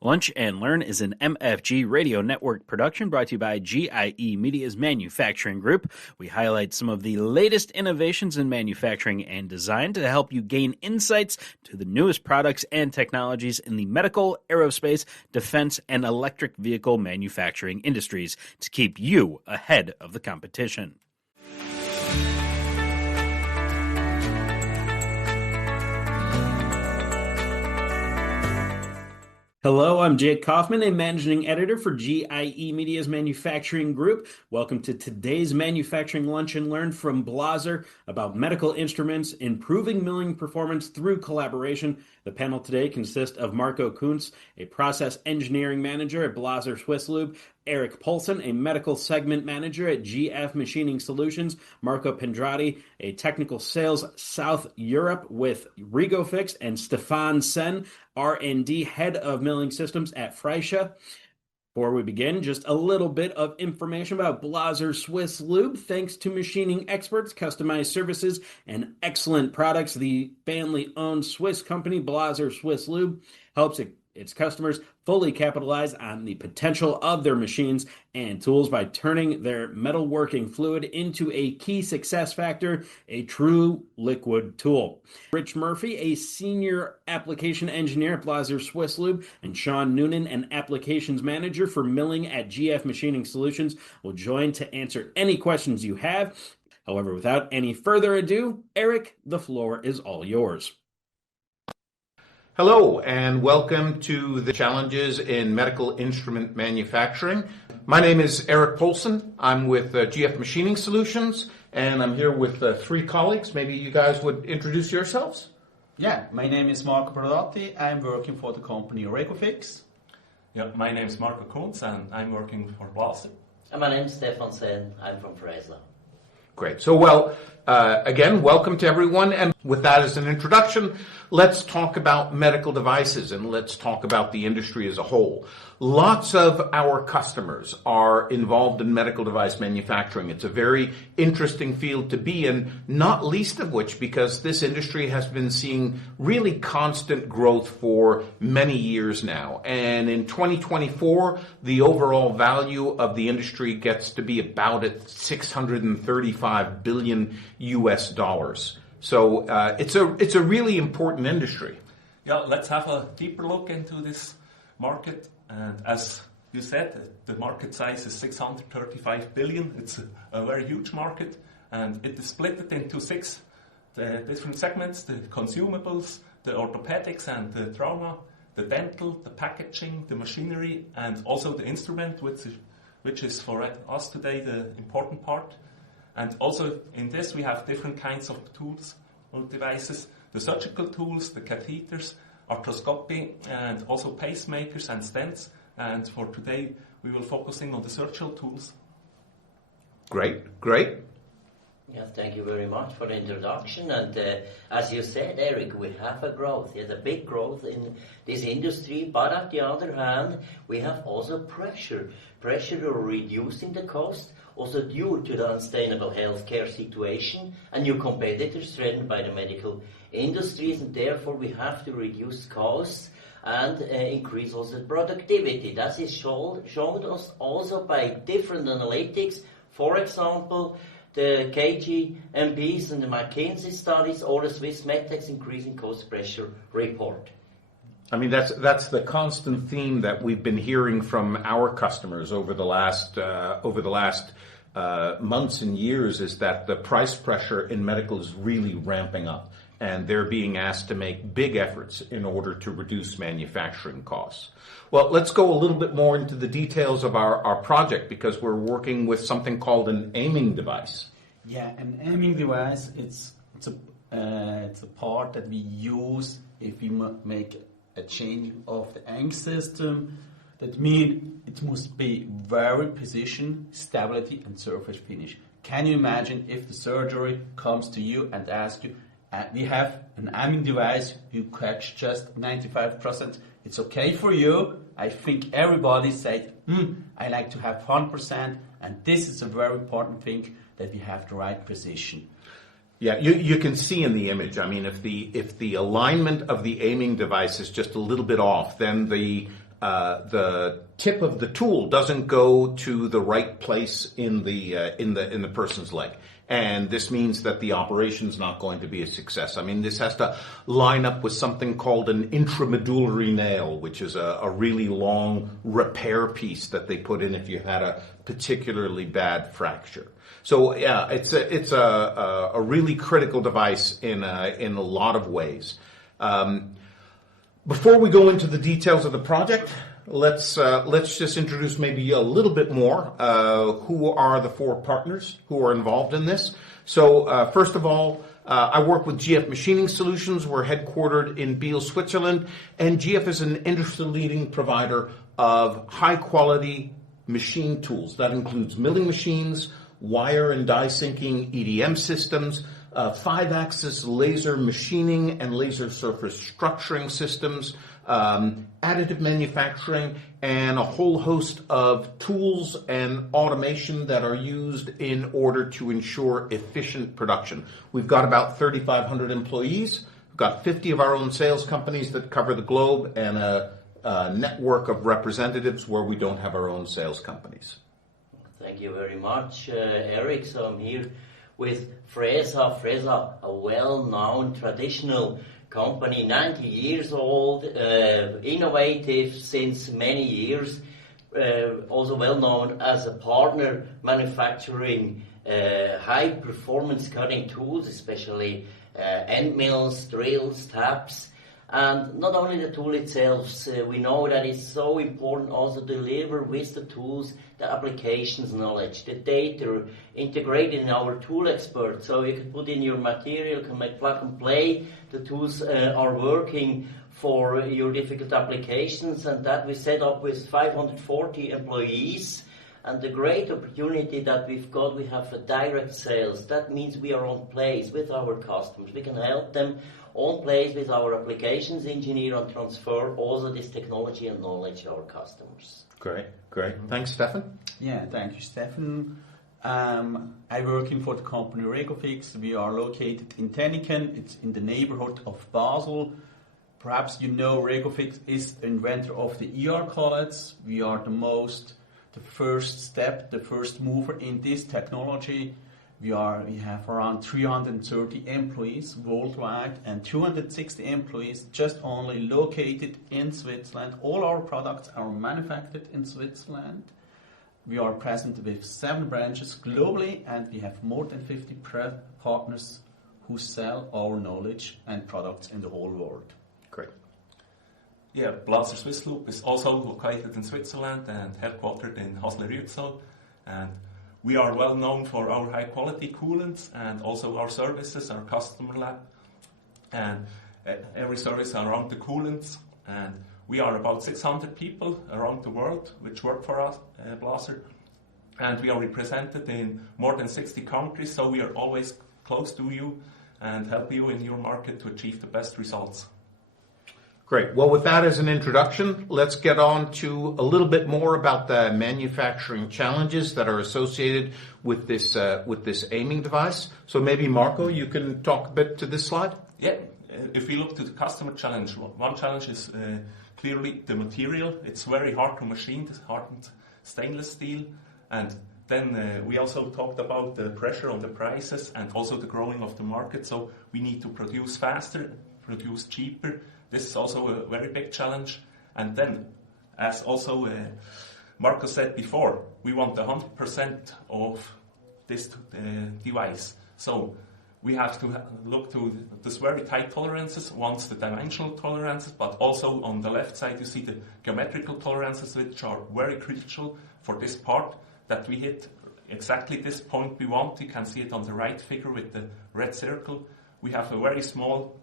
Lunch and Learn is an MFG radio network production brought to you by GIE Media's Manufacturing Group. We highlight some of the latest innovations in manufacturing and design to help you gain insights to the newest products and technologies in the medical, aerospace, defense, and electric vehicle manufacturing industries to keep you ahead of the competition. Hello, I'm Jake Kaufman, a managing editor for GIE Media's Manufacturing Group. Welcome to today's Manufacturing Lunch and Learn from Blaser about medical instruments, improving milling performance through collaboration. The panel today consists of Marco Kuntz, a process engineering manager at Blaser Swisslube, Eric Poulsen, a medical segment manager at GF Machining Solutions, Marco Pendrati, a technical sales South Europe with Rigofix, and Stefan Sen, R&D head of milling systems at Freisha. Before we begin, just a little bit of information about Blaser Swisslube. Thanks to machining experts, customized services, and excellent products, the family-owned Swiss company Blaser Swisslube helps its customers fully capitalize on the potential of their machines and tools by turning their metalworking fluid into a key success factor, a true liquid tool. Rich Murphy, a senior application engineer at Blaser Swisslube, and Sean Noonan, an applications manager for milling at GF Machining Solutions, will join to answer any questions you have. However, without any further ado, Eric, the floor is all yours. Hello and welcome to the Challenges in Medical Instrument Manufacturing. My name is Eric Poulsen. I'm with GF Machining Solutions and I'm here with three colleagues. Maybe you guys would introduce yourselves? Yeah, my name is Marco Pendrati. I'm working for the company Rigofix. Yeah, my name is Marco Kuntz and I'm working for Blaser. And my name is Stefan Sen. I'm from Freisha. Great. So, again, welcome to everyone. And with that as an introduction, let's talk about medical devices and let's talk about the industry as a whole. Lots of our customers are involved in medical device manufacturing. It's a very interesting field to be in, not least of which because this industry has been seeing really constant growth for many years now. And in 2024, the overall value of the industry gets to be about at 635 billion US dollars. So it's a really important industry. Yeah, let's have a deeper look into this market. And as you said, the market size is 635 billion. It's a very huge market, and it is split into six different segments: the consumables, the orthopedics and the trauma, the dental, the packaging, the machinery, and also the instrument, which is for us today the important part. And also in this we have different kinds of tools or devices: the surgical tools, the catheters, arthroscopy, and also pacemakers and stents. And for today, we will focusing on the surgical tools. Great. Yes, thank you very much for the introduction. And as you said, Eric, we have a growth. There's a big growth in this industry. But on the other hand, we have also pressure of reducing the cost, also due to the unsustainable healthcare situation and new competitors threatened by the medical industries, and therefore we have to reduce costs and increase also productivity. That is shown us also by different analytics. For example, the KGMPs and the McKinsey studies or the Swiss Medtech's increasing cost pressure report. I mean, that's the constant theme that we've been hearing from our customers over the last months and years, is that the price pressure in medical is really ramping up, and they're being asked to make big efforts in order to reduce manufacturing costs. Well, let's go a little bit more into the details of our project, because we're working with something called an aiming device. Yeah, an aiming device, it's a part that we use if we make a change of the aim system. That means it must be very precision, stability, and surface finish. Can you imagine if the surgery comes to you and asks you, we have an aiming device, you catch just 95%. It's okay for you. I think everybody said, I like to have 100%, and this is a very important thing, that we have the right precision. Yeah, you can see in the image. I mean, if the alignment of the aiming device is just a little bit off, then the the tip of the tool doesn't go to the right place in the person's leg. And this means that the operation's not going to be a success. I mean, this has to line up with something called an intramedullary nail, which is a really long repair piece that they put in if you had a particularly bad fracture. So yeah, it's a really critical device in a lot of ways. Before we go into the details of the project, let's just introduce maybe a little bit more. Who are the four partners who are involved in this? So first of all, I work with GF Machining Solutions. We're headquartered in Biel, Switzerland, and GF is an industry-leading provider of high-quality machine tools. That includes milling machines, wire and die sinking EDM systems, 5-axis laser machining and laser surface structuring systems, additive manufacturing, and a whole host of tools and automation that are used in order to ensure efficient production. We've got about 3,500 employees. We've got 50 of our own sales companies that cover the globe, and a network of representatives where we don't have our own sales companies. Thank you very much, Eric. So I'm here with Fresa. Fresa, a well-known traditional company, 90 years old, innovative since many years, also well-known as a partner manufacturing high-performance cutting tools, especially end mills, drills, taps. And not only the tool itself, we know that it's so important also to deliver with the tools the applications knowledge, the data integrated in our tool expert. So you can put in your material, can make plug and play. The tools are working for your difficult applications, and that we set up with 540 employees. And the great opportunity that we've got, we have a direct sales. That means we are on place with our customers. We can help them on place with our applications engineer and transfer also this technology and knowledge to our customers. Great. Thanks, Stefan. Yeah, thank you, Stefan. I'm working for the company Regofix. We are located in Tenniken. It's in the neighborhood of Basel. Perhaps you know Regofix is the inventor of the ER collets. We are the first step, the first mover in this technology. We have around 330 employees worldwide and 260 employees just only located in Switzerland. All our products are manufactured in Switzerland. We are present with 7 branches globally, and we have more than 50 partners who sell our knowledge and products in the whole world. Great. Yeah, Blaser Swisslube is also located in Switzerland and headquartered in Hasle-Rüegsel. And we are well known for our high quality coolants and also our services, our customer lab, and every service around the coolants. And we are about 600 people around the world which work for us, Blaser. And we are represented in more than 60 countries, so we are always close to you and help you in your market to achieve the best results. Great. Well, with that as an introduction, let's get on to a little bit more about the manufacturing challenges that are associated with this aiming device. So maybe, Marco, you can talk a bit to this slide? Yeah. If we look to the customer challenge, one challenge is clearly the material. It's very hard to machine, this hardened stainless steel. And then we also talked about the pressure on the prices and also the growing of the market. So we need to produce faster, produce cheaper. This is also a very big challenge. And then, as also Marco said before, we want 100% of this device. So we have to look to this very tight tolerances, once the dimensional tolerances, but also on the left side you see the geometrical tolerances, which are very crucial for this part, that we hit exactly this point we want. You can see it on the right figure with the red circle. We have a very small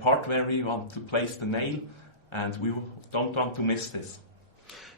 part where we want to place the nail, and we don't want to miss this.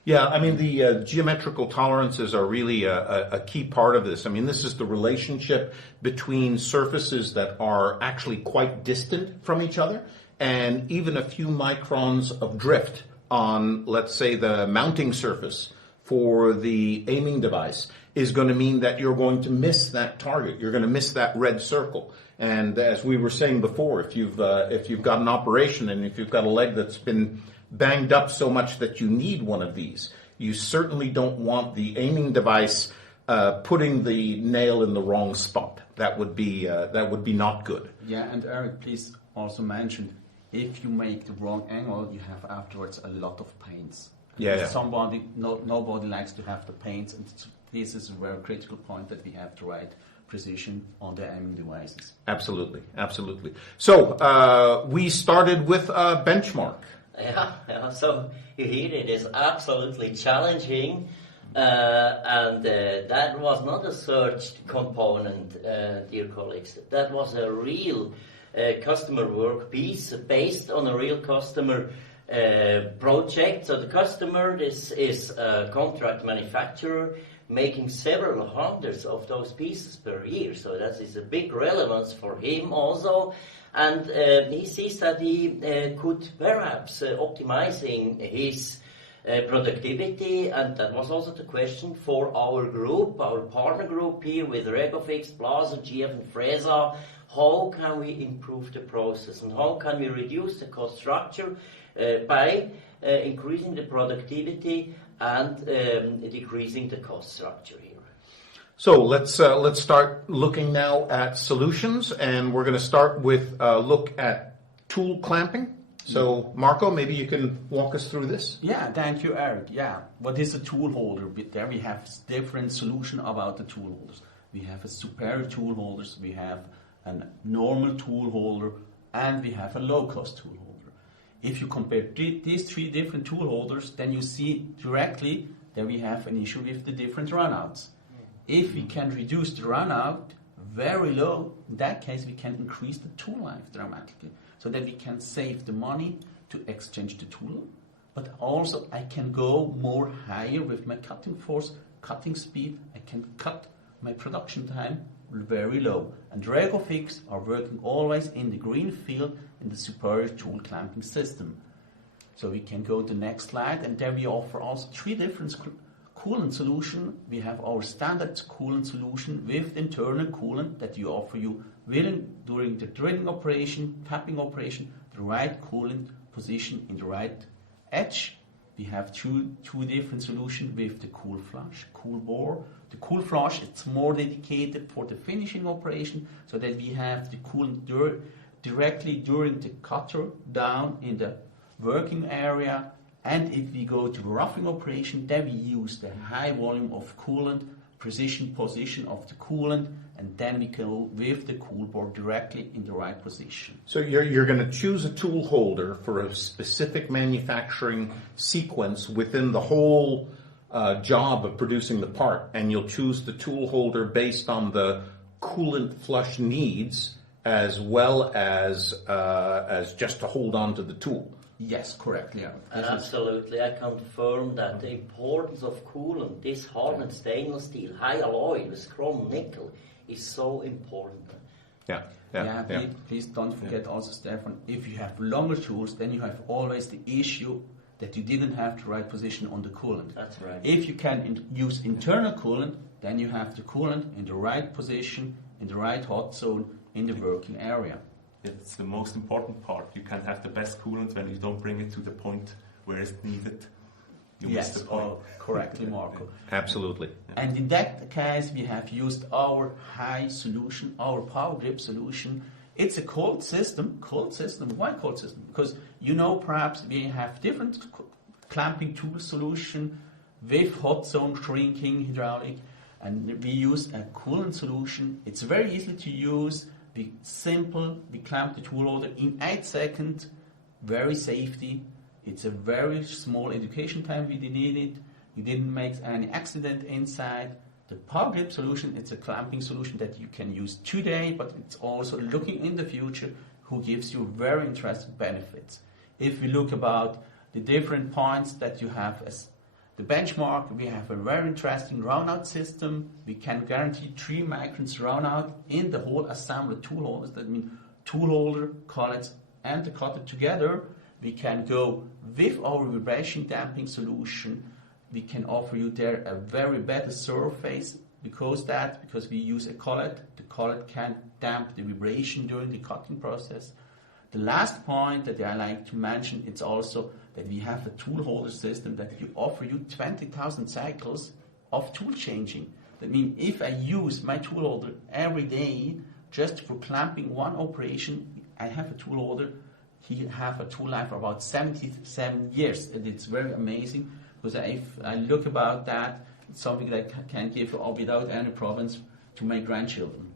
Yeah, I mean, the geometrical tolerances are really a key part of this. I mean, this is the relationship between surfaces that are actually quite distant from each other, and even a few microns of drift on, let's say, the mounting surface for the aiming device is going to mean that you're going to miss that target. You're going to miss that red circle. And as we were saying before, if you've got an operation and if you've got a leg that's been banged up so much that you need one of these. You certainly don't want the aiming device putting the nail in the wrong spot. That would be not good. Yeah, and Eric, please also mention, if you make the wrong angle, you have afterwards a lot of pains. Yeah. Nobody likes to have the pains, and this is a very critical point that we have the right precision on the aiming devices. Absolutely. So we started with a benchmark. Yeah. So you hear it is absolutely challenging, and that was not a searched component, dear colleagues. That was a real customer work piece based on a real customer project. So the customer is a contract manufacturer making several hundreds of those pieces per year. So that is a big relevance for him also. And he sees that he could perhaps optimizing his productivity, and that was also the question for our group, our partner group here with Regofix, Blaser, GF and Fresa. How can we improve the process, and how can we reduce the cost structure by increasing the productivity and decreasing the cost structure here? So let's start looking now at solutions, and we're going to start with a look at tool clamping. So Marco, maybe you can walk us through this. Yeah, thank you, Eric. Yeah, what is a tool holder? There we have different solution about the tool holders. We have a superior tool holders, we have a normal tool holder, and we have a low-cost tool holder. If you compare these three different tool holders, then you see directly that we have an issue with the different runouts. If we can reduce the runout very low, in that case we can increase the tool life dramatically, so that we can save the money to exchange the tool, but also I can go more higher with my cutting force, cutting speed. I can cut my production time very low. And Regofix are working always in the green field in the superior tool clamping system. So we can go to the next slide, and there we offer also three different coolant solution. We have our standard coolant solution with internal coolant that you offer you during the drilling operation, tapping operation, the right coolant position in the right edge. We have two different solutions with the cool flush, cool bore. The cool flush, it's more dedicated for the finishing operation, so that we have the coolant directly during the cutter down in the working area. And if we go to the roughing operation, then we use the high volume of coolant, precision position of the coolant, and then we go with the cool bore directly in the right position. So you're going to choose a tool holder for a specific manufacturing sequence within the whole job of producing the part, and you'll choose the tool holder based on the coolant flush needs as well as just to hold on to the tool. Yes, correct. Yeah. Absolutely, I confirm that the importance of coolant, this hardened stainless steel, high alloy with chrome nickel, is so important. Yeah. Please don't forget also, Stefan, if you have longer tools, then you have always the issue that you didn't have the right position on the coolant. That's right. If you can use internal coolant, then you have the coolant in the right position, in the right hot zone, in the working area. It's the most important part. You can have the best coolant when you don't bring it to the point where it's needed. You miss the point. Correctly, Marco. Absolutely. And in that case, we have used our high solution, our power grip solution. It's a cold system. Why cold system? Because perhaps we have different clamping tool solution with hot zone shrinking hydraulic, and we use a coolant solution. It's very easy to use. We clamp the tool holder in 8 seconds, very safety. It's a very small education time we needed. We didn't make any accident inside. The power grip solution, it's a clamping solution that you can use today, but it's also looking in the future, who gives you very interesting benefits. If we look about the different points that you have as the benchmark, we have a very interesting round-out system. We can guarantee 3 microns round-out in the whole assembled tool holders. That means tool holder, collets, and the cutter together. We can go with our vibration damping solution. We can offer you there a very better surface because we use a collet. The collet can damp the vibration during the cutting process. The last point that I like to mention, it's also that we have a tool holder system that you offer you 20,000 cycles of tool changing. That means if I use my tool holder every day just for clamping one operation, I have a tool holder. He have a tool life for about 77 years, and it's very amazing because if I look about that, it's something that I can give without any problems to my grandchildren.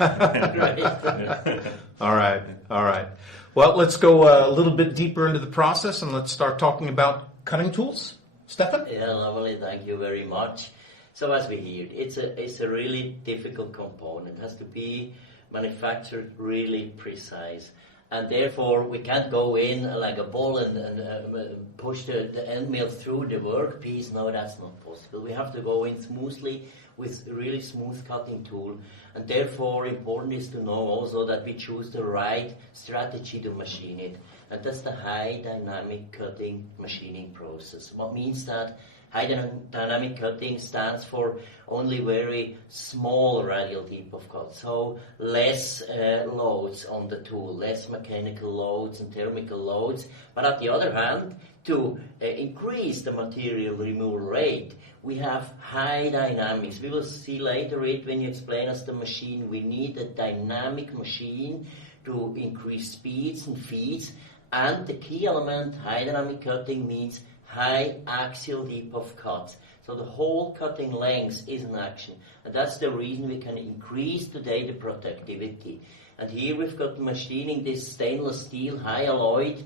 All right, all right. Well, let's go a little bit deeper into the process and let's start talking about cutting tools. Stefan? Yeah, lovely. Thank you very much. So as we heard, it's a really difficult component. It has to be manufactured really precise. And therefore, we can't go in like a ball and push the end mill through the workpiece. No, that's not possible. We have to go in smoothly with a really smooth cutting tool. And therefore, important is to know also that we choose the right strategy to machine it. And that's the high dynamic cutting machining process. What means that? High dynamic cutting stands for only very small radial depth of cut, so less loads on the tool, less mechanical loads and thermical loads. But on the other hand, to increase the material removal rate, we have high dynamics. We will see later when you explain us the machine. We need a dynamic machine to increase speeds and feeds. And the key element, high dynamic cutting, means high axial depth of cut. So the whole cutting length is in action. And that's the reason we can increase today the productivity. And here we've got machining this stainless steel high alloyed.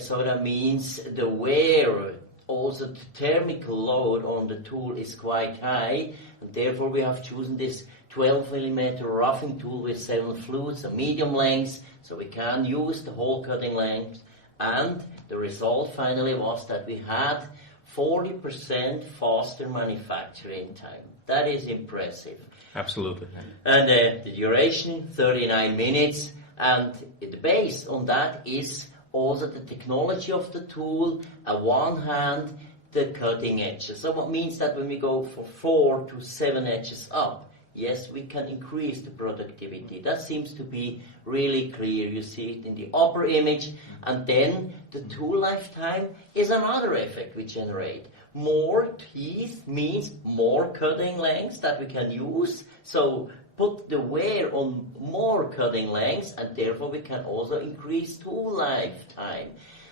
So that means the wear, also the thermical load on the tool is quite high. And therefore we have chosen this 12 mm roughing tool with 7 flutes, a medium length. So we can use the whole cutting length. And the result finally was that we had 40% faster manufacturing time. That is impressive. Absolutely. And the duration, 39 minutes. And the base on that is also the technology of the tool. On one hand, the cutting edges. So what means that when we go for 4 to 7 edges up, yes, we can increase the productivity. That seems to be really clear. You see it in the upper image. And then the tool lifetime is another effect we generate. More teeth means more cutting lengths that we can use. So put the wear on more cutting lengths, and therefore we can also increase tool lifetime.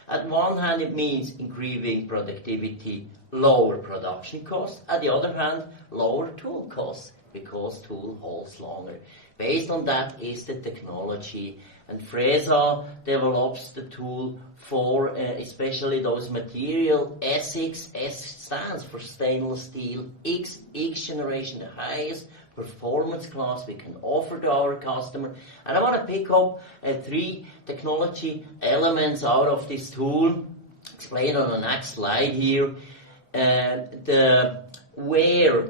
At one hand, it means increasing productivity, lower production costs. At the other hand, lower tool costs, because tool holds longer. Based on that is the technology, and Fraser develops the tool for especially those material. SX, S stands for stainless steel, X generation, the highest performance class we can offer to our customer. And I want to pick up 3 technology elements out of this tool, explain on the next slide here. The wear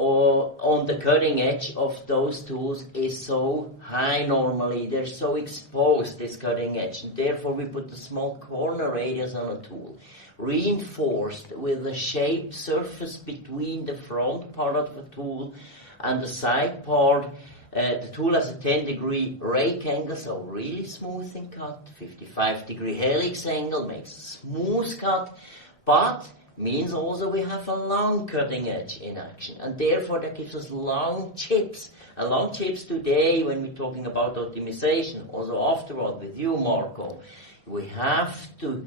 on the cutting edge of those tools is so high normally. They're so exposed, this cutting edge. And therefore we put the small corner radius on a tool, reinforced with a shaped surface between the front part of the tool and the side part. The tool has a 10-degree rake angle, so really smooth in cut. 55-degree helix angle makes a smooth cut, but means also we have a long cutting edge in action, and therefore that gives us long chips. And long chips today, when we're talking about optimization, also afterward with you, Marco, we have to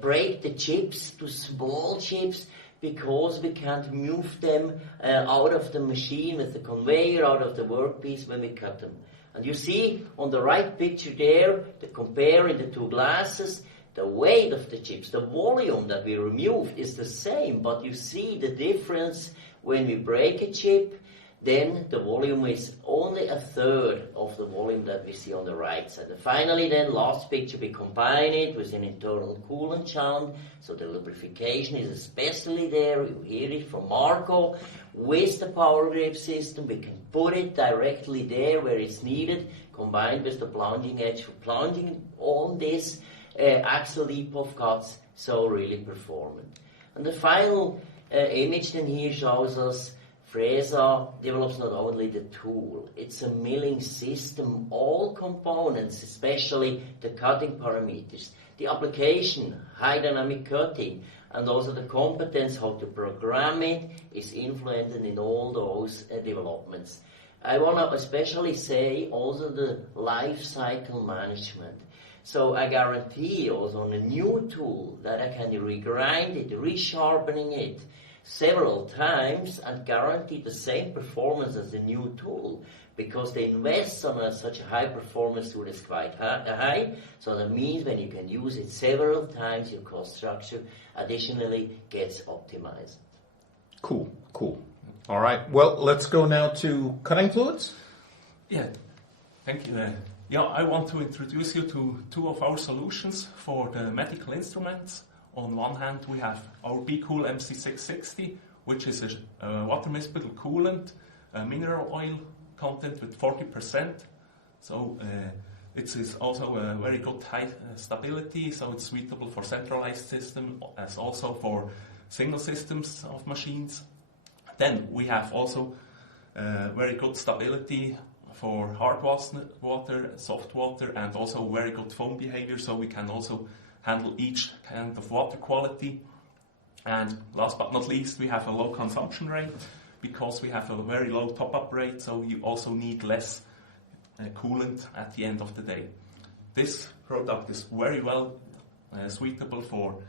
break the chips to small chips, because we can't move them out of the machine with the conveyor, out of the workpiece when we cut them. And you see on the right picture there, the comparing the 2 glasses, the weight of the chips, the volume that we remove is the same, but you see the difference when we break a chip. Then the volume is only a third of the volume that we see on the right side. And finally then, last picture, we combine it with an internal coolant channel, so the lubrication is especially there. You hear it from Marco. With the power grip system, we can put it directly there where it's needed, combined with the plunging edge for plunging on this axial depth of cuts, so really performant. And the final image then here shows us Fraser develops not only the tool, it's a milling system. All components, especially the cutting parameters, the application, high dynamic cutting, and also the competence how to program it is influenced in all those developments. I want to especially say also the life cycle management. So I guarantee also on a new tool that I can regrind it, resharpening it several times and guarantee the same performance as the new tool, because the investment on such a high performance tool is quite high. So that means when you can use it several times, your cost structure additionally gets optimized. Cool. All right. Well, let's go now to cutting fluids. Yeah, thank you. I want to introduce you to two of our solutions for the medical instruments. On one hand, we have our BeCool MC660, which is a water miscible coolant, a mineral oil content with 40%. So it is also a very good high stability, so it's suitable for centralized system as also for single systems of machines. Then we have also very good stability for hard water, soft water, and also very good foam behavior, so we can also handle each kind of water quality. And last but not least, we have a low consumption rate because we have a very low top-up rate, so you also need less coolant at the end of the day. This product is very well suitable for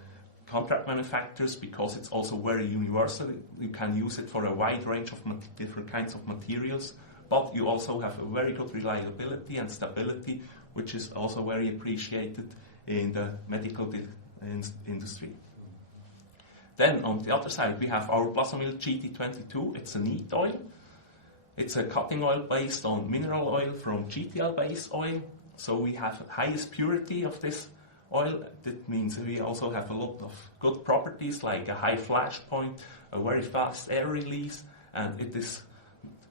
contract manufacturers because it's also very universal. You can use it for a wide range of different kinds of materials, but you also have a very good reliability and stability, which is also very appreciated in the medical industry. Then on the other side, we have our Blaser GT22. It's a neat oil. It's a cutting oil based on mineral oil from GTL base oil. So we have highest purity of this oil. That means we also have a lot of good properties like a high flash point, a very fast air release, and it is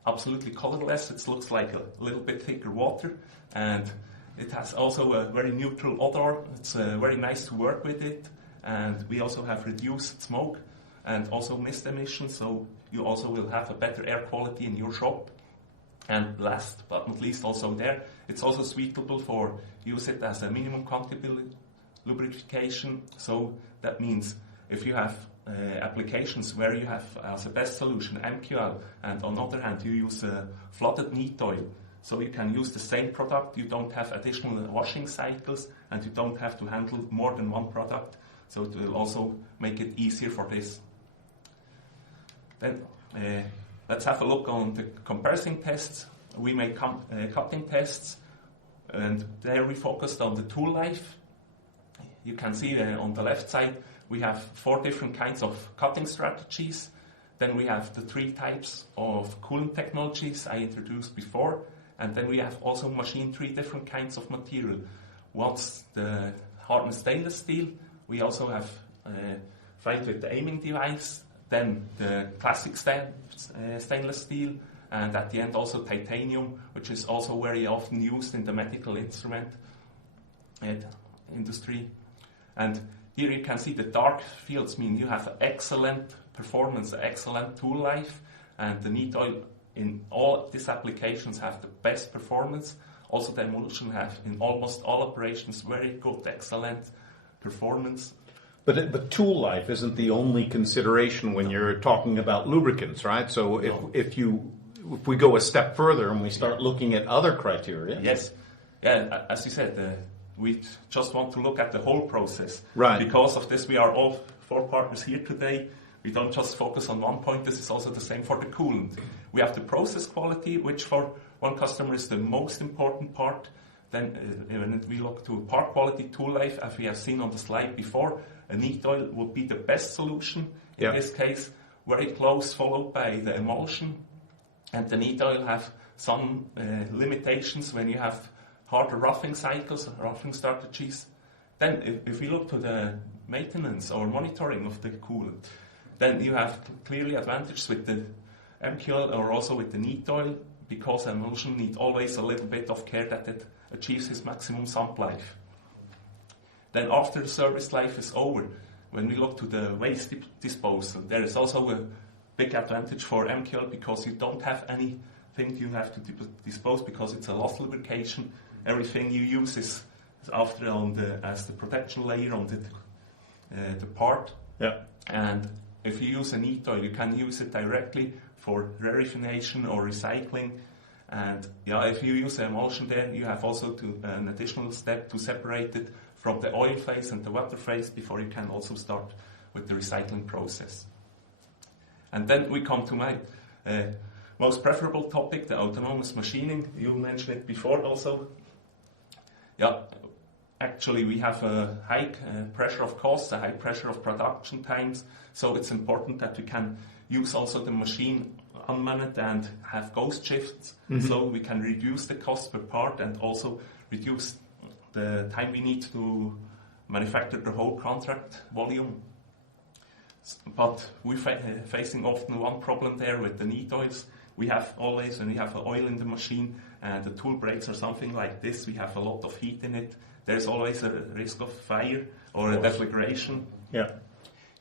absolutely colorless. It looks like a little bit thicker water, and it has also a very neutral odor. It's very nice to work with it, and we also have reduced smoke and also mist emissions, so you also will have a better air quality in your shop. And last but not least, also there, it's also suitable for use it as a minimum quantity lubrication. So that means if you have applications where you have as a best solution MQL, and on the other hand you use a flooded neat oil, so you can use the same product, you don't have additional washing cycles, and you don't have to handle more than one product, so it will also make it easier for this. Then let's have a look on the comparison tests. We made cutting tests, and there we focused on the tool life. You can see on the left side we have 4 different kinds of cutting strategies. Then we have the 3 types of coolant technologies I introduced before, and then we have also machined 3 different kinds of material. What's the hardened stainless steel? We also have fight with the aiming device, then the classic stainless steel, and at the end also titanium, which is also very often used in the medical instrument industry. And here you can see the dark fields mean you have excellent performance, excellent tool life, and the neat oil in all these applications have the best performance. Also the emulsion have in almost all operations very good, excellent performance. But tool life isn't the only consideration when you're talking about lubricants, right? So if we go a step further and we start looking at other criteria. Yes. Yeah, as you said, we just want to look at the whole process. Right. Because of this, we are all 4 partners here today. We don't just focus on one point. This is also the same for the coolant. We have the process quality, which for one customer is the most important part. Then when we look to part quality, tool life, as we have seen on the slide before, a neat oil would be the best solution. In this case, very close, followed by the emulsion. And the neat oil have some limitations when you have harder roughing cycles, roughing strategies. Then if we look to the maintenance or monitoring of the coolant, then you have clearly advantages with the MQL or also with the neat oil, because emulsion needs always a little bit of care that it achieves its maximum sump life. Then after the service life is over, when we look to the waste disposal, there is also a big advantage for MQL because you don't have anything you have to dispose because it's a loss lubrication. Everything you use is after as the protection layer on the part. Yeah. And if you use a neat oil, you can use it directly for raffination or recycling. And if you use emulsion there, you have also an additional step to separate it from the oil phase and the water phase before you can also start with the recycling process. And then we come to my most preferable topic, the autonomous machining. You mentioned it before also. Yeah, actually we have a high pressure of costs, a high pressure of production times, so it's important that we can use also the machine unmanned and have ghost shifts, so we can reduce the cost per part and also reduce the time we need to manufacture the whole contract volume. But we're facing often one problem there with the neat oils. We have always, when we have an oil in the machine and the tool breaks or something like this, we have a lot of heat in it. There's always a risk of fire or a deflagration. Yeah.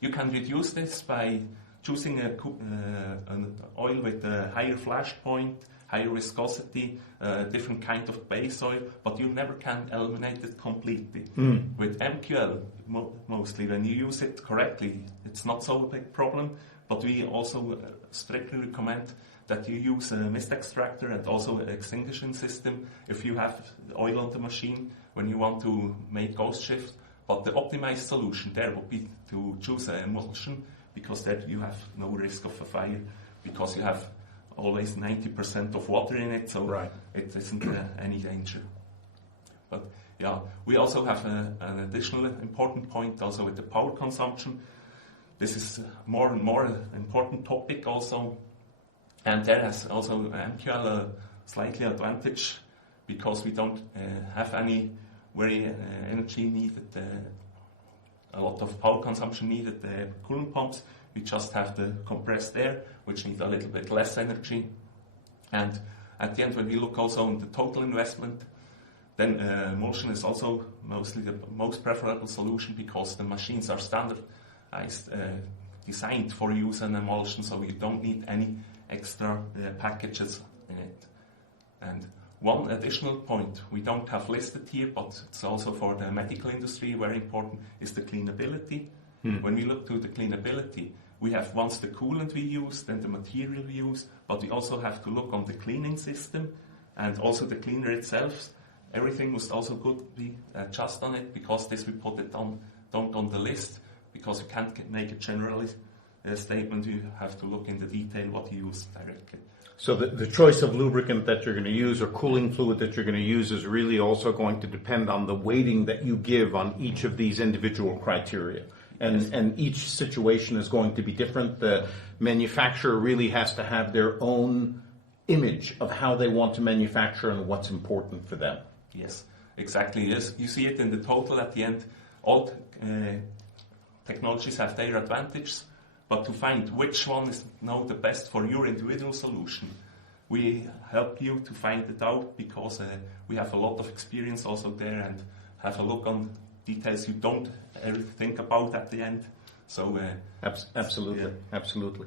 You can reduce this by choosing an oil with a higher flash point, higher viscosity, different kind of base oil, but you never can eliminate it completely. With MQL, mostly, when you use it correctly, it's not so a big problem, but we also strictly recommend that you use a mist extractor and also an extinguishing system if you have oil on the machine when you want to make ghost shift. But the optimized solution there would be to choose an emulsion, because then you have no risk of a fire, because you have always 90% of water in it, so it isn't any danger. But we also have an additional important point also with the power consumption. This is more and more an important topic also, and there has also MQL a slightly advantage, because we don't have any very energy needed, a lot of power consumption needed coolant pumps. We just have the compressed air, which needs a little bit less energy. And at the end, when we look also on the total investment, then emulsion is also mostly the most preferable solution, because the machines are standardized, designed for use in emulsion, so you don't need any extra packages in it. And one additional point we don't have listed here, but it's also for the medical industry very important, is the cleanability. When we look to the cleanability, we have once the coolant we use, then the material we use, but we also have to look on the cleaning system and also the cleaner itself. Everything must also be just on it, because this we put it don't on the list, because you can't make a general statement. You have to look in the detail what you use directly. So the choice of lubricant that you're going to use or cooling fluid that you're going to use is really also going to depend on the weighting that you give on each of these individual criteria. And each situation is going to be different. The manufacturer really has to have their own image of how they want to manufacture and what's important for them. Yes, exactly. Yes, you see it in the total at the end. All technologies have their advantages, but to find which one is now the best for your individual solution, we help you to find it out, because we have a lot of experience also there and have a look on details you don't ever think about at the end. So absolutely.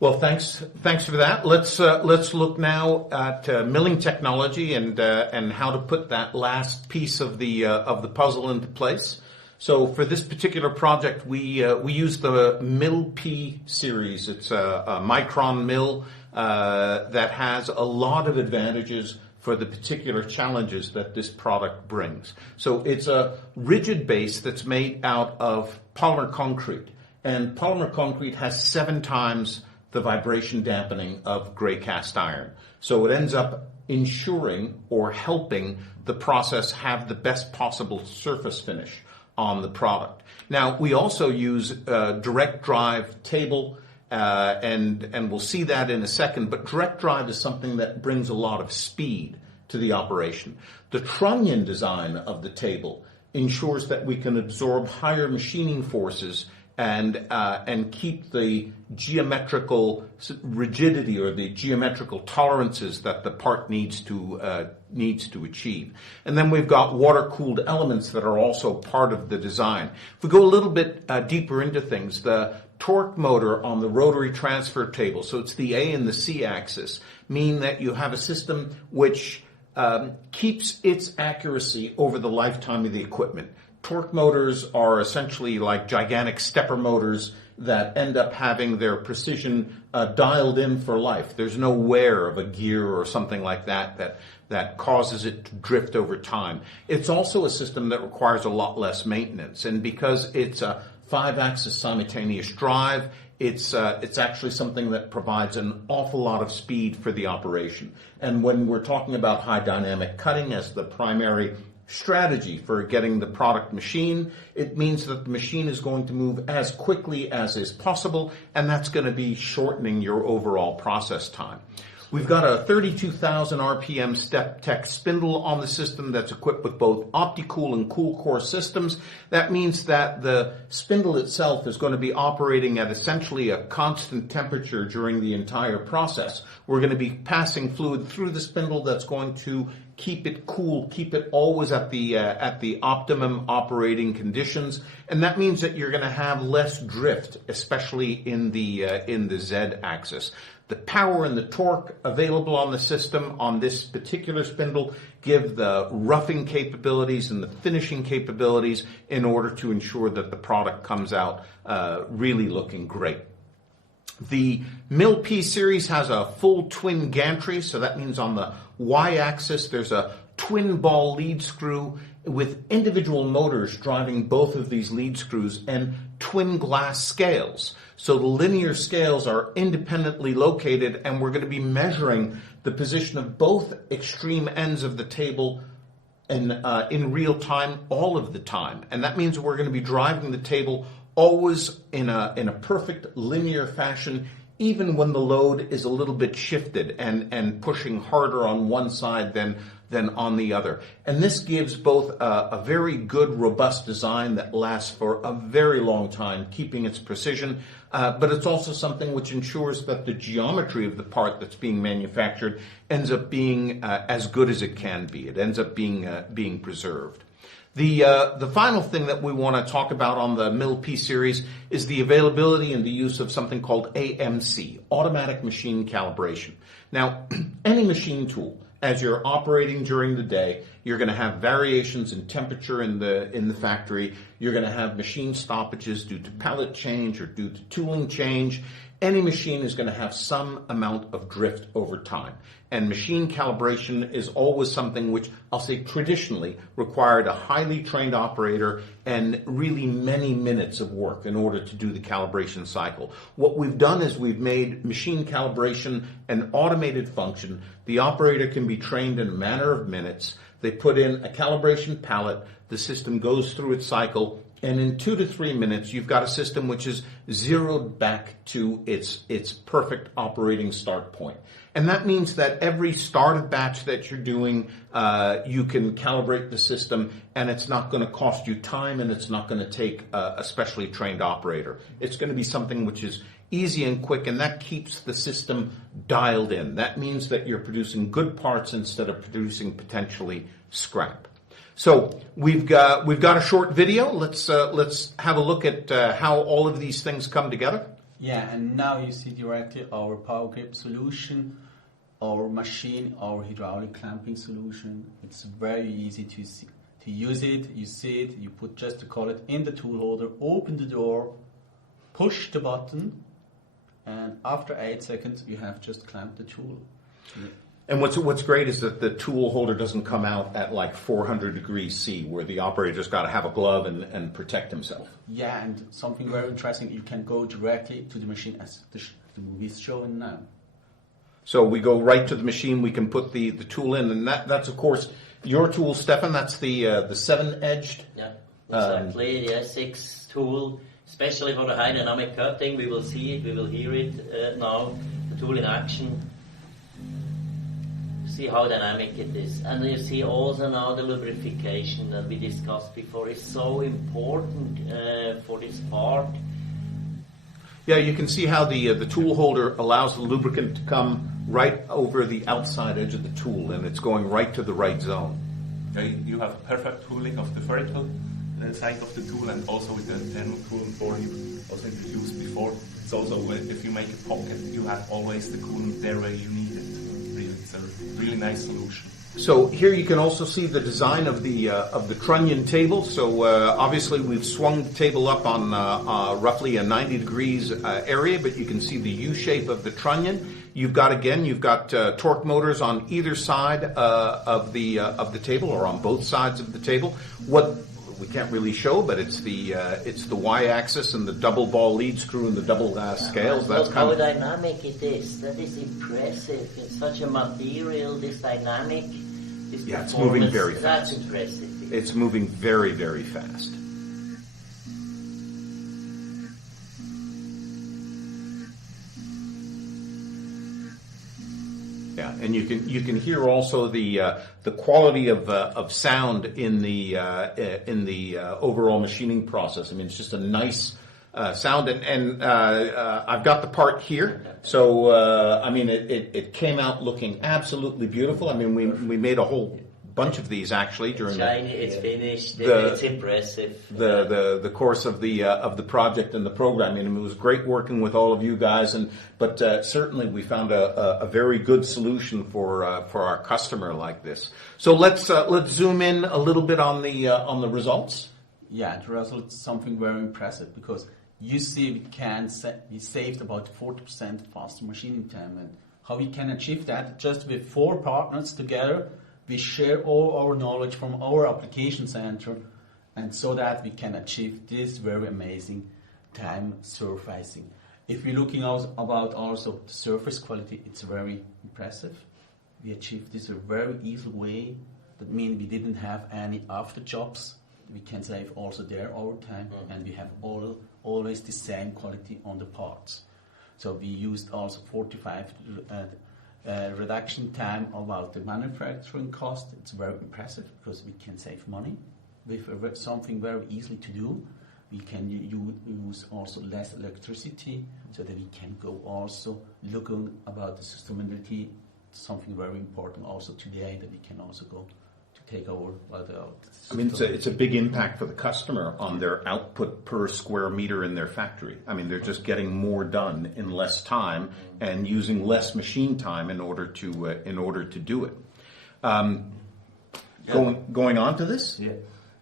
Well, thanks for that. Let's look now at milling technology and how to put that last piece of the puzzle into place. So for this particular project, we use the Mill P series. It's a micron mill that has a lot of advantages for the particular challenges that this product brings. So it's a rigid base that's made out of polymer concrete, and polymer concrete has 7 times the vibration dampening of gray cast iron. So it ends up ensuring or helping the process have the best possible surface finish on the product. Now, we also use direct drive table, and we'll see that in a second, but direct drive is something that brings a lot of speed to the operation. The trunnion design of the table ensures that we can absorb higher machining forces and keep the geometrical rigidity or the geometrical tolerances that the part needs to achieve. And then we've got water-cooled elements that are also part of the design. If we go a little bit deeper into things, the torque motor on the rotary transfer table, so it's the A and the C axis, mean that you have a system which keeps its accuracy over the lifetime of the equipment. Torque motors are essentially like gigantic stepper motors that end up having their precision dialed in for life. There's no wear of a gear or something like that causes it to drift over time. It's also a system that requires a lot less maintenance, and because it's a 5-axis simultaneous drive, it's actually something that provides an awful lot of speed for the operation. And when we're talking about high dynamic cutting as the primary strategy for getting the product machine, it means that the machine is going to move as quickly as is possible, and that's going to be shortening your overall process time. We've got a 32,000 RPM Step Tech spindle on the system that's equipped with both OptiCool and CoolCore systems. That means that the spindle itself is going to be operating at essentially a constant temperature during the entire process. We're going to be passing fluid through the spindle that's going to keep it cool, keep it always at the optimum operating conditions, and that means that you're going to have less drift, especially in the Z axis. The power and the torque available on the system on this particular spindle give the roughing capabilities and the finishing capabilities in order to ensure that the product comes out really looking great. The Mill-P series has a full twin gantry, so that means on the Y-axis there's a twin ball lead screw with individual motors driving both of these lead screws and twin glass scales. So the linear scales are independently located, and we're going to be measuring the position of both extreme ends of the table in real time all of the time. And that means we're going to be driving the table always in a perfect linear fashion, even when the load is a little bit shifted and pushing harder on one side than on the other. And this gives both a very good, robust design that lasts for a very long time, keeping its precision, but it's also something which ensures that the geometry of the part that's being manufactured ends up being as good as it can be. It ends up being preserved. The final thing that we want to talk about on the Mill-P series is the availability and the use of something called AMC, Automatic Machine Calibration. Now, any machine tool, as you're operating during the day, you're going to have variations in temperature in the factory. You're going to have machine stoppages due to pellet change or due to tooling change. Any machine is going to have some amount of drift over time. And machine calibration is always something which I'll say traditionally required a highly trained operator and really many minutes of work in order to do the calibration cycle. What we've done is we've made machine calibration an automated function. The operator can be trained in a matter of minutes. They put in a calibration pallet. The system goes through its cycle. And in 2 to 3 minutes, you've got a system which is zeroed back to its perfect operating start point. And that means that every start of batch that you're doing, you can calibrate the system, and it's not going to cost you time, and it's not going to take a specially trained operator. It's going to be something which is easy and quick, and that keeps the system dialed in. That means that you're producing good parts instead of producing potentially scrap. So we've got a short video. Let's have a look at how all of these things come together. Yeah, and now you see directly our power grip solution, our machine, our hydraulic clamping solution. It's very easy to use it. You see it, you put just the collet in the tool holder, open the door, push the button, and after 8 seconds you have just clamped the tool. Yeah. And what's great is that the tool holder doesn't come out at like 400 degrees C, where the operator just got to have a glove and protect himself. Yeah, and something very interesting, you can go directly to the machine as the movie is showing now. So we go right to the machine, we can put the tool in, and that's of course your tool, Stefan. That's the 7-edged. Yeah, exactly. The 6 tool, especially for the high dynamic cutting. We will see it, we will hear it now. The tool in action. See how dynamic it is. And you see also now the lubrication that we discussed before is so important for this part. Yeah, you can see how the tool holder allows the lubricant to come right over the outside edge of the tool, and it's going right to the right zone. You have perfect cooling of the vertical side of the tool, and also with the thermal coolant bore you also introduced before. It's also, if you make a pocket, you have always the coolant there where you need it. It's a really nice solution. So here you can also see the design of the trunnion table. So obviously we've swung the table up on roughly a 90 degrees area, but you can see the U shape of the trunnion. You've got torque motors on either side of the table, or on both sides of the table. What we can't really show, but it's the y-axis and the double ball lead screw and the double scales. That's how dynamic it is. That is impressive. It's such a material, this dynamic. Yeah, it's moving very fast. That's impressive. It's moving very, very fast. Yeah, and you can hear also the quality of sound in the overall machining process. I mean, it's just a nice sound, and I've got the part here. So I mean, it came out looking absolutely beautiful. I mean, we made a whole bunch of these actually during it's finished. It's impressive. The course of the project and the program. And it was great working with all of you guys. But certainly we found a very good solution for our customer like this. So let's zoom in a little bit on the results. Yeah, the result is something very impressive, because you see we saved about 40% faster machining time. And how we can achieve that? Just with 4 partners together. We share all our knowledge from our application center, and so that we can achieve this very amazing time surfacing. If we're looking about also the surface quality, it's very impressive. We achieved this a very easy way. That means we didn't have any after jobs. We can save also there our time, and we have always the same quality on the parts. So we used also 45 reduction time about the manufacturing cost. It's very impressive, because we can save money with something very easily to do. We can use also less electricity, so that we can go also looking about the sustainability. Something very important also today, that we can also go to take over. I mean, it's a big impact for the customer on their output per square meter in their factory. I mean, they're just getting more done in less time and using less machine time in order to do it. Going on to this?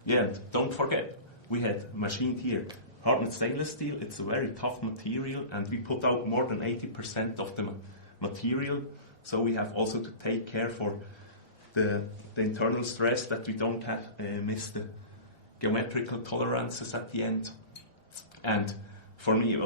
Yeah. Don't forget, we had machined here hardened stainless steel. It's a very tough material, and we put out more than 80% of the material. So we have also to take care for the internal stress, that we don't have miss the geometrical tolerances at the end. And for me,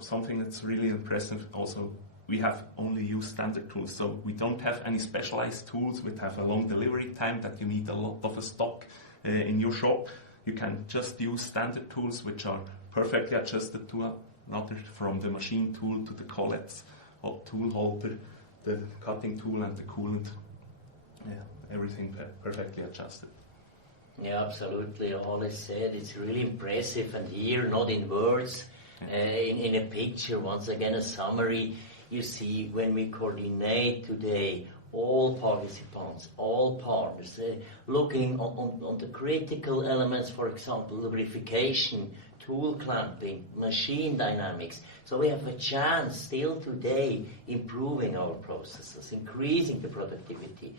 something that's really impressive also, we have only used standard tools, so we don't have any specialized tools which have a long delivery time that you need a lot of a stock in your shop. You can just use standard tools which are perfectly adjusted to another, from the machine tool to the collets, tool holder, the cutting tool and the coolant. Yeah, everything perfectly adjusted. Yeah, absolutely. All I said, it's really impressive, and here, not in words, in a picture, once again a summary. You see, when we coordinate today, all participants, all partners, looking on the critical elements, for example, lubrication, tool clamping, machine dynamics. So we have a chance still today improving our processes, increasing the productivity,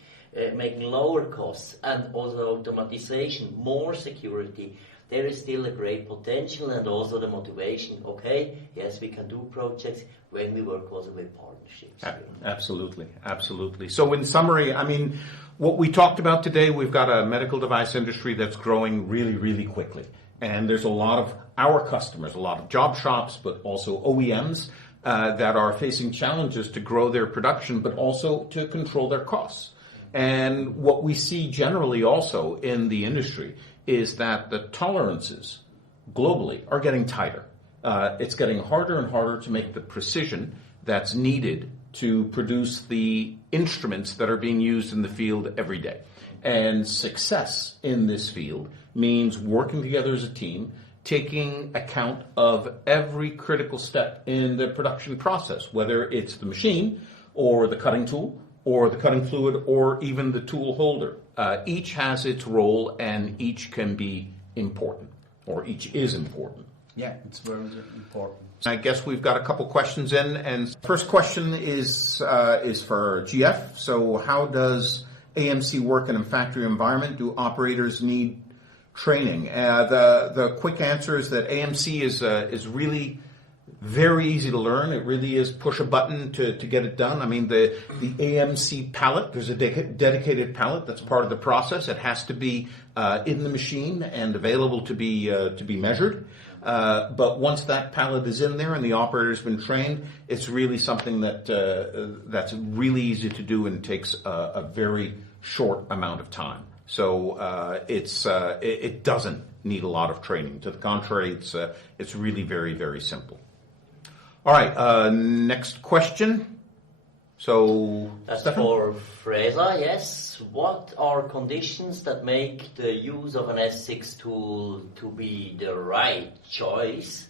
making lower costs, and also automatization, more security. There is still a great potential, and also the motivation. Okay, yes, we can do projects when we work also with partnerships. Absolutely, absolutely. So in summary, I mean, what we talked about today, we've got a medical device industry that's growing really, really quickly. And there's a lot of our customers, a lot of job shops, but also OEMs that are facing challenges to grow their production, but also to control their costs. And what we see generally also in the industry is that the tolerances globally are getting tighter. It's getting harder and harder to make the precision that's needed to produce the instruments that are being used in the field every day. And success in this field means working together as a team, taking account of every critical step in the production process, whether it's the machine or the cutting tool or the cutting fluid or even the tool holder. Each has its role, and each can be important, or each is important. Yeah, it's very important. I guess we've got a couple questions in, and first question is for GF. So how does AMC work in a factory environment? Do operators need training? The quick answer is that AMC is really very easy to learn. It really is push a button to get it done. I mean, the AMC pallet, there's a dedicated pallet that's part of the process. It has to be in the machine and available to be measured. But once that pallet is in there and the operator's been trained, it's really something that's really easy to do and takes a very short amount of time. So it doesn't need a lot of training. To the contrary, it's really very, very simple. All right, next question. So that's Stefan? for Fraser. Yes. What are conditions that make the use of an S6 tool to be the right choice?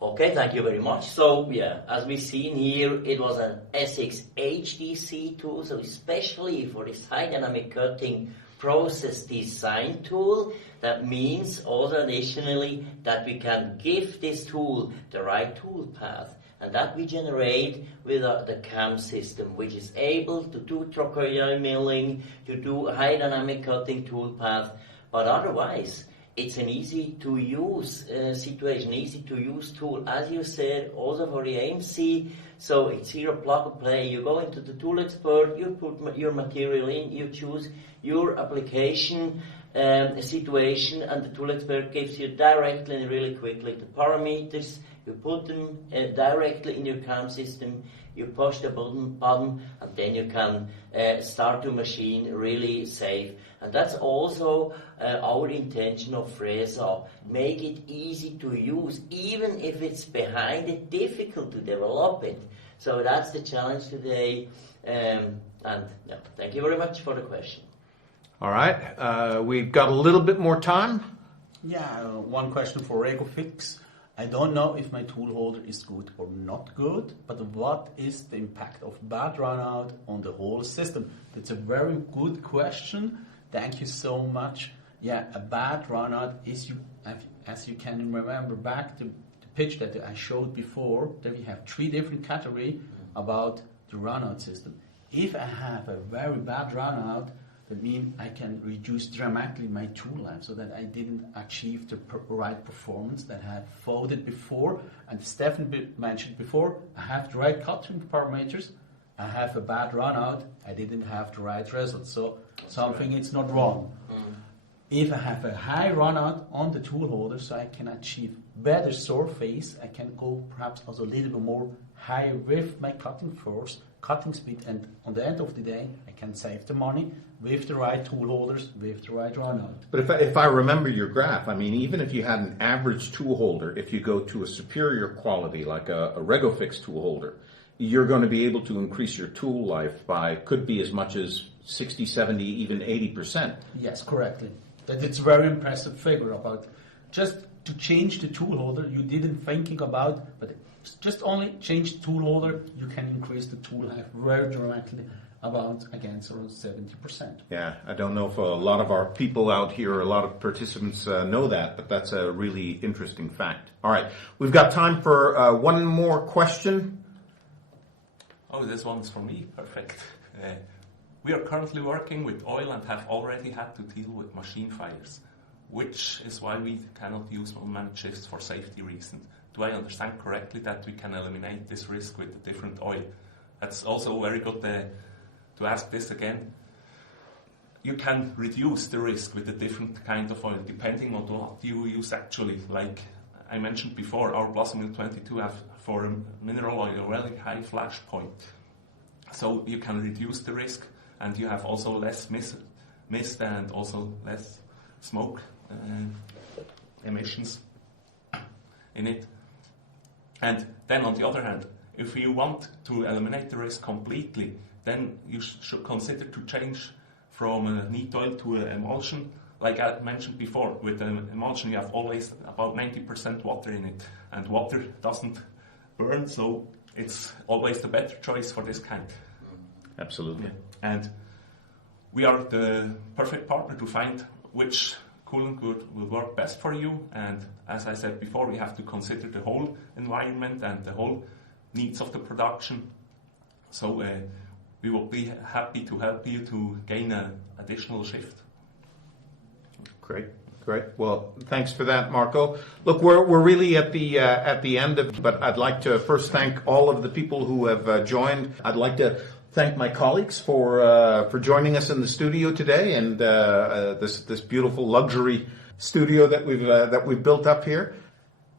Okay, thank you very much. So yeah, as we've seen here, it was an S6 HDC tool, so especially for this high dynamic cutting process design tool. That means also additionally that we can give this tool the right tool path. And that we generate with the CAM system, which is able to do trochoidal milling, to do high dynamic cutting tool path. But otherwise, it's an easy to use situation, easy to use tool, as you said, also for the AMC. So it's here a plug and play. You go into the tool expert, you put your material in, you choose your application situation, and the tool expert gives you directly and really quickly the parameters. You put them directly in your CAM system, you push the button, and then you can start your machine really safe. And that's also our intention of Fraser. Make it easy to use, even if it's behind it, difficult to develop it. So that's the challenge today. And yeah, thank you very much for the question. All right, we've got a little bit more time. Yeah, one question for RegoFix. I don't know if my tool holder is good or not good, but what is the impact of bad runout on the whole system? That's a very good question. Thank you so much. Yeah, a bad runout is, as you can remember back to the pitch that I showed before, that we have 3 different categories about the runout system. If I have a very bad runout, that means I can reduce dramatically my tool life so that I didn't achieve the right performance that I had folded before. And Stefan mentioned before, I have the right cutting parameters, I have a bad runout, I didn't have the right result. So something is not wrong. If I have a high runout on the tool holder, so I can achieve better surface, I can go perhaps also a little bit more higher with my cutting force, cutting speed, and on the end of the day, I can save the money with the right tool holders, with the right runout. But if I remember your graph, I mean, even if you had an average tool holder, if you go to a superior quality like a RegoFix tool holder, you're going to be able to increase your tool life by, could be as much as 60, 70, even 80%. Yes, correctly. That it's a very impressive figure about just to change the tool holder you didn't thinking about, but just only change the tool holder, you can increase the tool life very dramatically, about against around 70%. Yeah, I don't know if a lot of our people out here, a lot of participants know that, but that's a really interesting fact. All right, we've got time for one more question. Oh, this one's for me. Perfect. We are currently working with oil and have already had to deal with machine fires, which is why we cannot use unmanned shifts for safety reasons. Do I understand correctly that we can eliminate this risk with a different oil? That's also very good to ask this again. You can reduce the risk with a different kind of oil, depending on what you use actually. Like I mentioned before, our Blaser 22 have for a mineral oil a really high flash point. So you can reduce the risk, and you have also less mist and also less smoke emissions in it. And then on the other hand, if you want to eliminate the risk completely, then you should consider to change from a neat oil to an emulsion. Like I mentioned before, with an emulsion you have always about 90% water in it, and water doesn't burn, so it's always the better choice for this kind. Absolutely. And we are the perfect partner to find which coolant good will work best for you. And as I said before, we have to consider the whole environment and the whole needs of the production. So we will be happy to help you to gain an additional shift. Great. Great. Well, thanks for that, Marco. Look, we're really at the end of, but I'd like to first thank all of the people who have joined. I'd like to thank my colleagues for joining us in the studio today, and this beautiful luxury studio that we've built up here.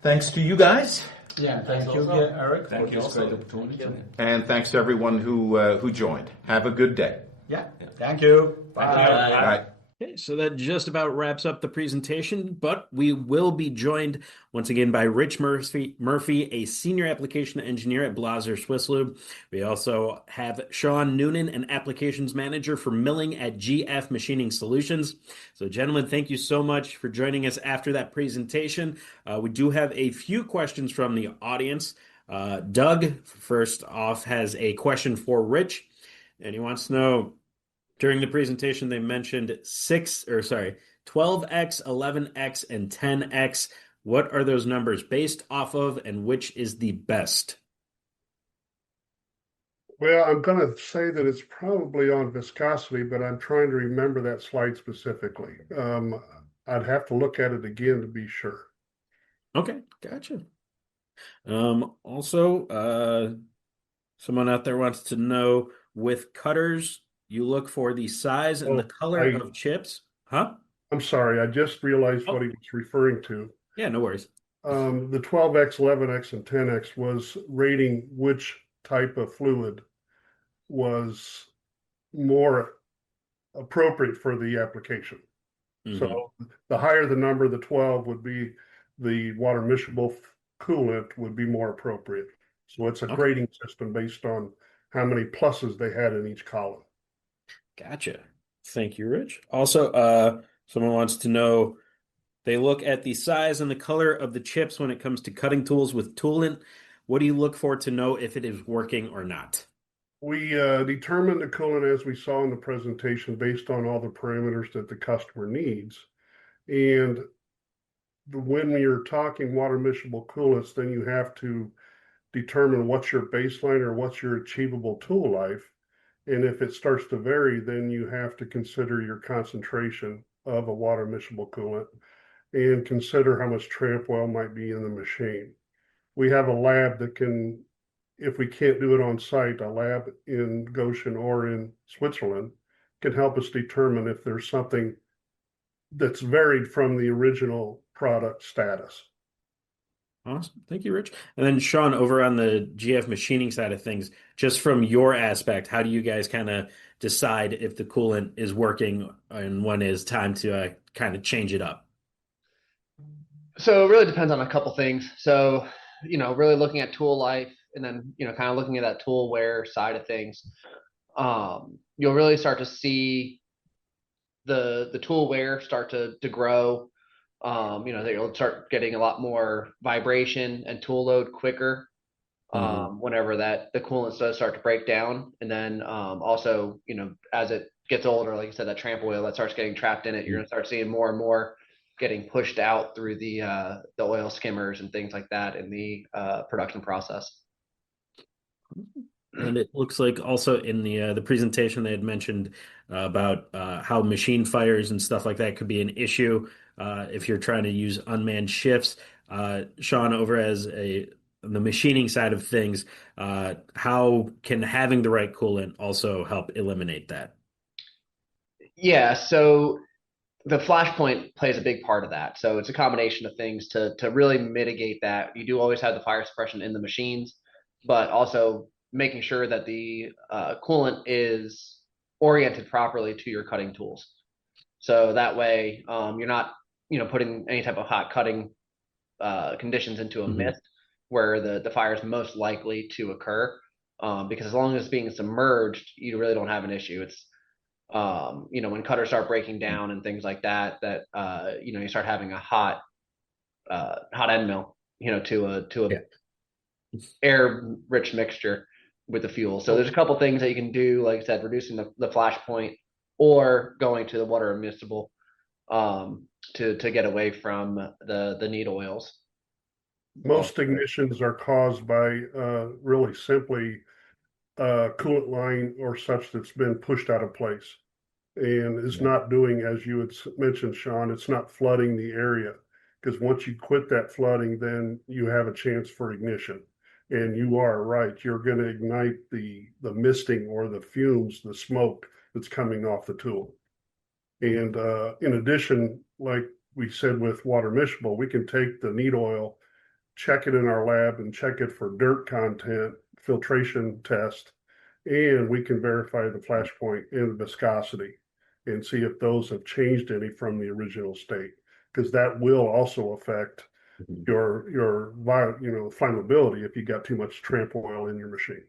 Thanks to you guys. Yeah, thank you, Eric, for this great opportunity. And thanks to everyone who joined. Have a good day. Yeah, thank you. Bye. Bye. Okay, so that just about wraps up the presentation, but we will be joined once again by Rich Murphy, a senior application engineer at Blaser Swisslube. We also have Sean Noonan, an applications manager for milling at GF Machining Solutions. So, gentlemen, thank you so much for joining us after that presentation. We do have a few questions from the audience. Doug, first off, has a question for Rich, and he wants to know, during the presentation, they mentioned 12X, 11X, and 10X. What are those numbers based off of, and which is the best? Well, I'm going to say that it's probably on viscosity, but I'm trying to remember that slide specifically. I'd have to look at it again to be sure. Okay, gotcha. Also, someone out there wants to know, with cutters, you look for the size and the color of chips. Huh? I'm sorry. I just realized what he was referring to. Yeah, no worries. The 12X, 11X, and 10X was rating which type of fluid was more appropriate for the application. Mm-hmm. So the higher the number, the 12 would be the water miscible coolant would be more appropriate. So it's a grading system based on how many pluses they had in each column. Gotcha. Thank you, Rich. Also, someone wants to know, they look at the size and the color of the chips when it comes to cutting tools with toolant. What do you look for to know if it is working or not? We determine the coolant, as we saw in the presentation, based on all the parameters that the customer needs. And when you're talking water miscible coolants, then you have to determine what's your baseline or what's your achievable tool life. And if it starts to vary, then you have to consider your concentration of a water miscible coolant and consider how much tramp oil might be in the machine. We have a lab that can, if we can't do it on site, a lab in Goshen or in Switzerland can help us determine if there's something that's varied from the original product status. Awesome. Thank you, Rich. And then Sean, over on the GF machining side of things, just from your aspect, how do you guys kind of decide if the coolant is working and when is time to kind of change it up? So it really depends on a couple things. So, really looking at tool life and then, kind of looking at that tool wear side of things. You'll really start to see the tool wear start to grow. That you'll start getting a lot more vibration and tool load quicker whenever that the coolant does start to break down. And then also, as it gets older, like you said, that tramp oil that starts getting trapped in it, you're going to start seeing more and more getting pushed out through the oil skimmers and things like that in the production process. And it looks like also in the presentation they had mentioned about how machine fires and stuff like that could be an issue if you're trying to use unmanned shifts. Sean, over on the machining side of things, how can having the right coolant also help eliminate that? Yeah, so the flashpoint plays a big part of that. So it's a combination of things to really mitigate that. You do always have the fire suppression in the machines, but also making sure that the coolant is oriented properly to your cutting tools. So that way you're not, putting any type of hot cutting conditions into a mist where the fire is most likely to occur. Because as long as it's being submerged, you really don't have an issue. It's, when cutters start breaking down and things like that, you start having a hot end mill, to a air-rich mixture with the fuel. So there's a couple things that you can do, like I said, reducing the flash point or going to the water immiscible to get away from the neat oils. Most ignitions are caused by really simply coolant line or such that's been pushed out of place and is not doing, as you had mentioned, Sean, it's not flooding the area. Because once you quit that flooding, then you have a chance for ignition. And you are right, you're going to ignite the misting or the fumes, the smoke that's coming off the tool. And in addition, like we said with water miscible, we can take the neat oil, check it in our lab and check it for dirt content, filtration test, and we can verify the flash point and viscosity and see if those have changed any from the original state, because that will also affect your flammability if you got too much tramp oil in your machine.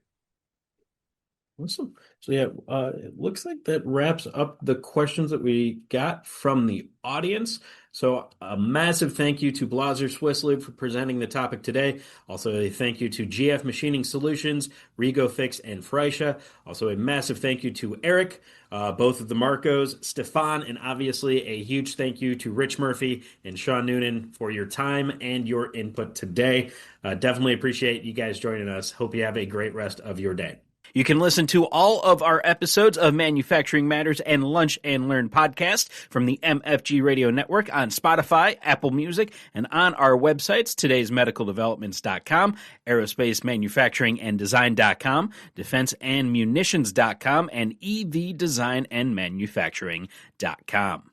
Awesome. So yeah, it looks like that wraps up the questions that we got from the audience. So a massive thank you to Blaser Swisslube for presenting the topic today. Also a thank you to GF Machining Solutions, RegoFix, and Freisha. Also a massive thank you to Eric, both of the Marcos, Stefan, and obviously a huge thank you to Rich Murphy and Sean Noonan for your time and your input today. Definitely appreciate you guys joining us. Hope you have a great rest of your day. You can listen to all of our episodes of Manufacturing Matters and Lunch and Learn podcast from the MFG Radio Network on Spotify, Apple Music, and on our websites, today'smedicaldevelopments.com, aerospacemanufacturinganddesign.com, defenseandmunitions.com, and evdesignandmanufacturing.com.